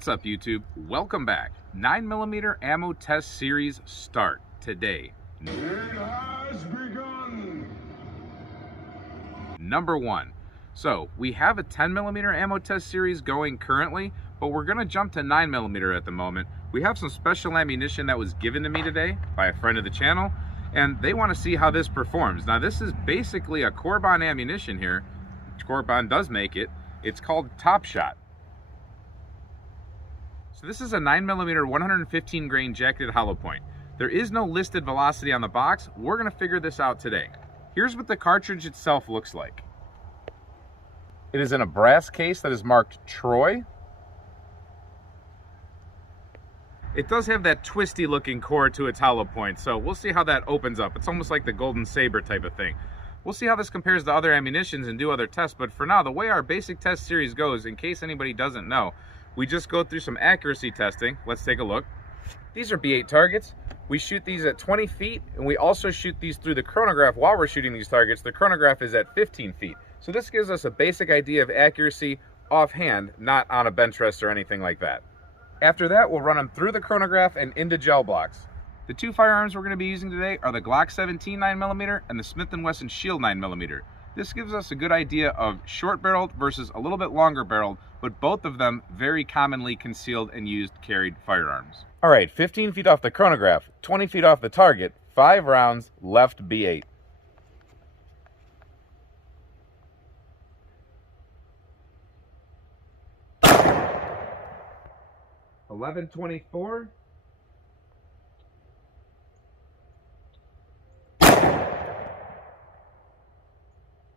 What's up, YouTube? Welcome back. 9mm ammo test series start today. It has begun. Number 1. So we have a 10mm ammo test series going currently, but we're gonna jump to 9mm at the moment. We have some special ammunition that was given to me today by a friend of the channel, and they want to see how this performs. Now this is basically a Corbon ammunition here. Corbon does make it. It's called Topshot. So this is a 9mm 115 grain jacketed hollow point. There is no listed velocity on the box. We're gonna figure this out today. Here's what the cartridge itself looks like. It is in a brass case that is marked Troy. It does have that twisty looking core to its hollow point, so we'll see how that opens up. It's almost like the Golden Saber type of thing. We'll see how this compares to other ammunitions and do other tests, but for now, the way our basic test series goes, in case anybody doesn't know, we just go through some accuracy testing. Let's take a look. These are B8 targets. We shoot these at 20 feet, and we also shoot these through the chronograph while we're shooting these targets. The chronograph is at 15 feet. So this gives us a basic idea of accuracy offhand, not on a bench rest or anything like that. After that, we'll run them through the chronograph and into gel blocks. The two firearms we're going to be using today are the Glock 17 9mm and the Smith Wesson Shield 9mm. This gives us a good idea of short barreled versus a little bit longer barreled, but both of them very commonly concealed and used carried firearms. All right, 15 feet off the chronograph, 20 feet off the target, 5 rounds, left B8. $11.24.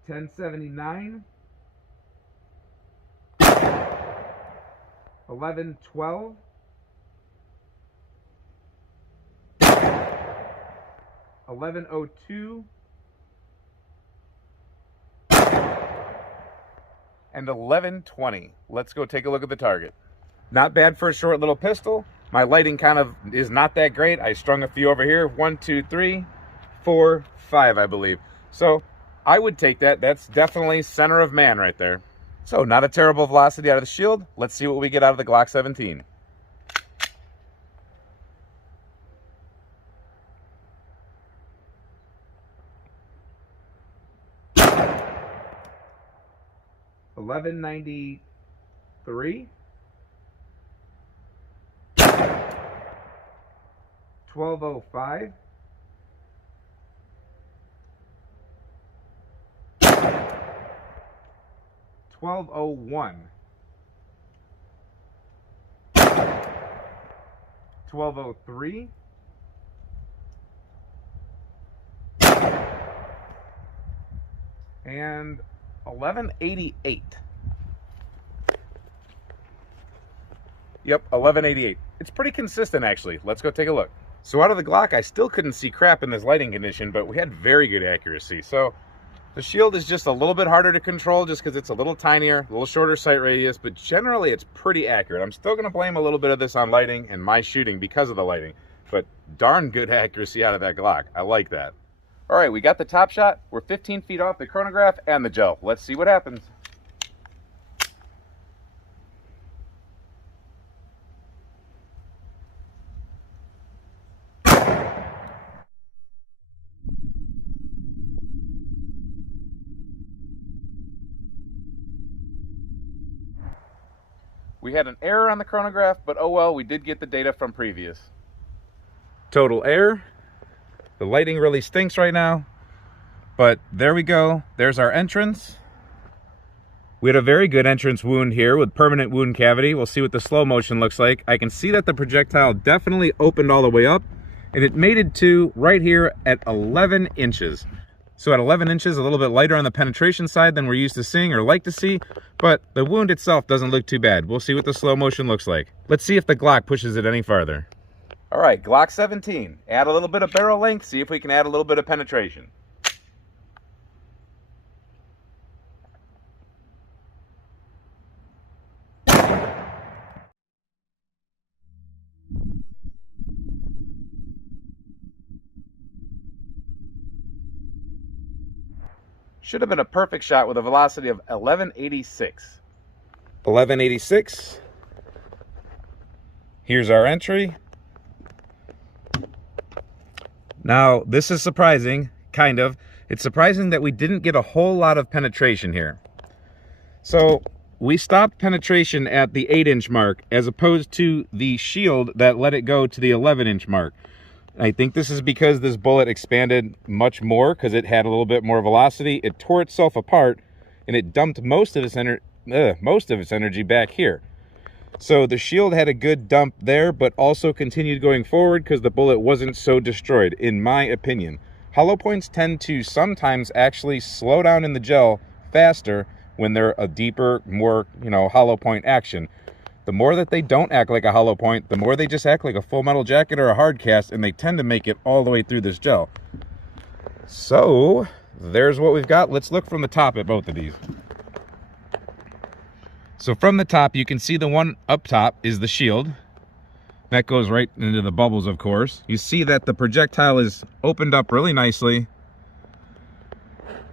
$10.79. $11.12. $11.02. And $11.20. Let's go take a look at the target. Not bad for a short little pistol. My lighting kind of is not that great. I strung a few over here. 1, 2, 3, 4, 5, I believe. So I would take that. That's definitely center of man right there. So not a terrible velocity out of the shield. Let's see what we get out of the Glock 17. $11.93. $12.05. $12.01. $12.03. And $11.88. Yep, $11.88. It's pretty consistent, actually. Let's go take a look. So out of the Glock, I still couldn't see crap in this lighting condition, but we had very good accuracy. So the shield is just a little bit harder to control just because it's a little tinier, a little shorter sight radius, but generally it's pretty accurate. I'm still going to blame a little bit of this on lighting and my shooting because of the lighting, but darn good accuracy out of that Glock. I like that. All right, we got the top shot. We're 15 feet off the chronograph and the gel. Let's see what happens. We had an error on the chronograph, but oh well, we did get the data from previous. Total error. The lighting really stinks right now, but there we go. There's our entrance. We had a very good entrance wound here with permanent wound cavity. We'll see what the slow motion looks like. I can see that the projectile definitely opened all the way up, and it mated to right here at 11 inches. So at 11 inches, a little bit lighter on the penetration side than we're used to seeing or like to see, but the wound itself doesn't look too bad. We'll see what the slow motion looks like. Let's see if the Glock pushes it any farther. All right, Glock 17. Add a little bit of barrel length, see if we can add a little bit of penetration. Should have been a perfect shot with a velocity of 1186. 1186. Here's our entry. Now, this is surprising, kind of. It's surprising that we didn't get a whole lot of penetration here. So, we stopped penetration at the 8-inch mark, as opposed to the Shield that let it go to the 11-inch mark. I think this is because this bullet expanded much more, because it had a little bit more velocity. It tore itself apart, and it dumped most of its energy back here. So the Shield had a good dump there, but also continued going forward because the bullet wasn't so destroyed, in my opinion. Hollow points tend to sometimes actually slow down in the gel faster when they're a deeper, more, hollow point action. The more that they don't act like a hollow point, the more they just act like a full metal jacket or a hard cast, and they tend to make it all the way through this gel. So there's what we've got. Let's look from the top at both of these. So from the top, you can see the one up top is the Shield. That goes right into the bubbles, of course. You see that the projectile is opened up really nicely.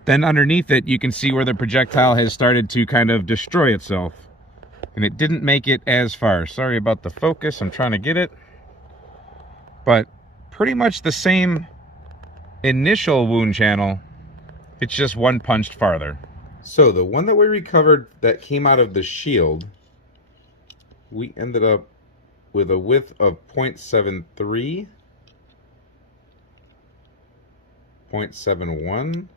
Then underneath it, you can see where the projectile has started to kind of destroy itself. And it didn't make it as far. Sorry about the focus, I'm trying to get it. But pretty much the same initial wound channel, it's just one punched farther. So the one that we recovered that came out of the Shield, we ended up with a width of 0.73, 0.71,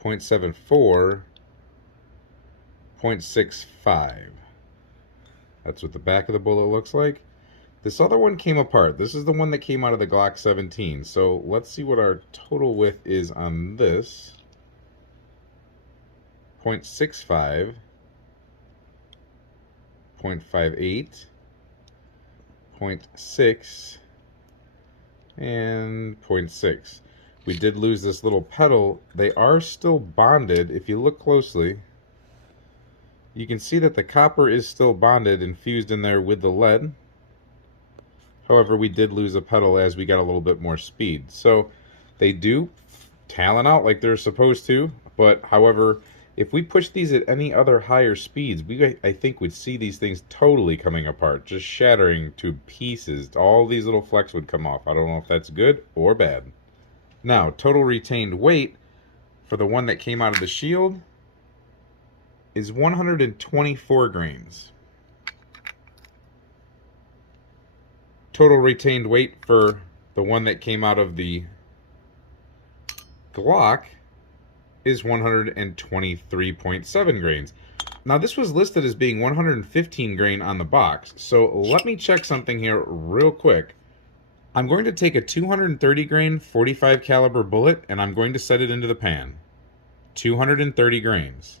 0.74, 0.65. That's what the back of the bullet looks like. This other one came apart. This is the one that came out of the Glock 17. So let's see what our total width is on this. 0.65, 0.58, 0.6, and 0.6. We did lose this little pedal. They are still bonded. If you look closely, you can see that the copper is still bonded and fused in there with the lead. However, we did lose a pedal as we got a little bit more speed. So they do talent out like they're supposed to, but however, if we push these at any other higher speeds, I think we'd see these things totally coming apart, just shattering to pieces. All these little flecks would come off. I don't know if that's good or bad. Now, total retained weight for the one that came out of the Shield is 124 grains. Total retained weight for the one that came out of the Glock is 123.7 grains. Now this was listed as being 115 grain on the box, so let me check something here real quick. I'm going to take a 230 grain 45 caliber bullet and I'm going to set it into the pan. 230 grains.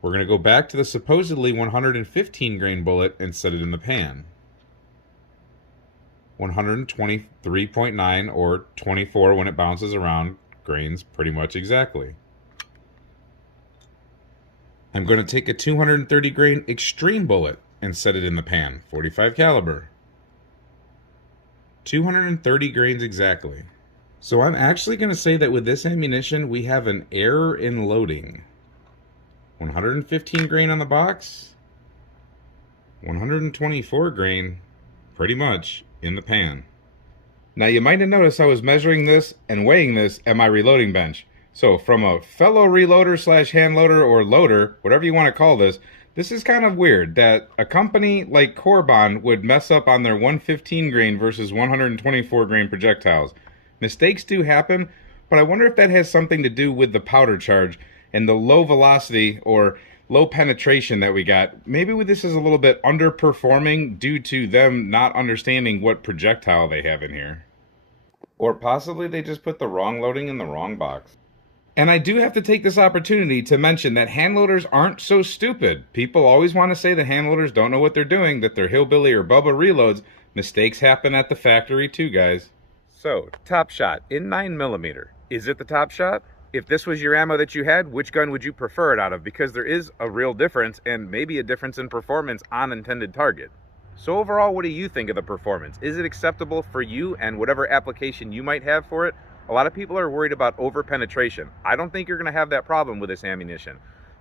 We're going to go back to the supposedly 115 grain bullet and set it in the pan. 123.9 or 24 when it bounces around grains pretty much exactly. I'm going to take a 230 grain extreme bullet and set it in the pan, 45 caliber. 230 grains exactly. So I'm actually going to say that with this ammunition we have an error in loading. 115 grain on the box, 124 grain pretty much in the pan. Now you might have noticed I was measuring this and weighing this at my reloading bench. So from a fellow reloader slash hand loader or loader, whatever you want to call this, this is kind of weird that a company like Corbon would mess up on their 115 grain versus 124 grain projectiles. Mistakes do happen, but I wonder if that has something to do with the powder charge and the low velocity or low penetration that we got. Maybe this is a little bit underperforming due to them not understanding what projectile they have in here. Or possibly they just put the wrong loading in the wrong box. And I do have to take this opportunity to mention that hand loaders aren't so stupid. People always want to say that hand loaders don't know what they're doing, that they're hillbilly or Bubba reloads. Mistakes happen at the factory too, guys. So, Top Shot in 9mm. Is it the Top Shot? If this was your ammo that you had, which gun would you prefer it out of? Because there is a real difference and maybe a difference in performance on intended target. So overall, what do you think of the performance? Is it acceptable for you and whatever application you might have for it? A lot of people are worried about over penetration. I don't think you're going to have that problem with this ammunition.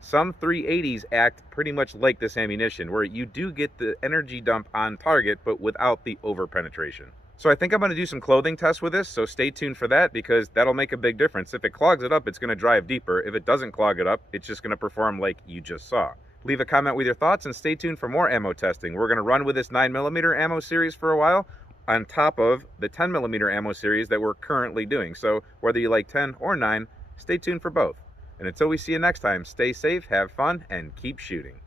Some 380s act pretty much like this ammunition, where you do get the energy dump on target, but without the over penetration. So I think I'm going to do some clothing tests with this, so stay tuned for that, because that'll make a big difference. If it clogs it up, it's going to drive deeper. If it doesn't clog it up, it's just going to perform like you just saw. Leave a comment with your thoughts and stay tuned for more ammo testing. We're going to run with this 9mm ammo series for a while, on top of the 10mm ammo series that we're currently doing. So whether you like 10 or 9, stay tuned for both. And until we see you next time, stay safe, have fun, and keep shooting.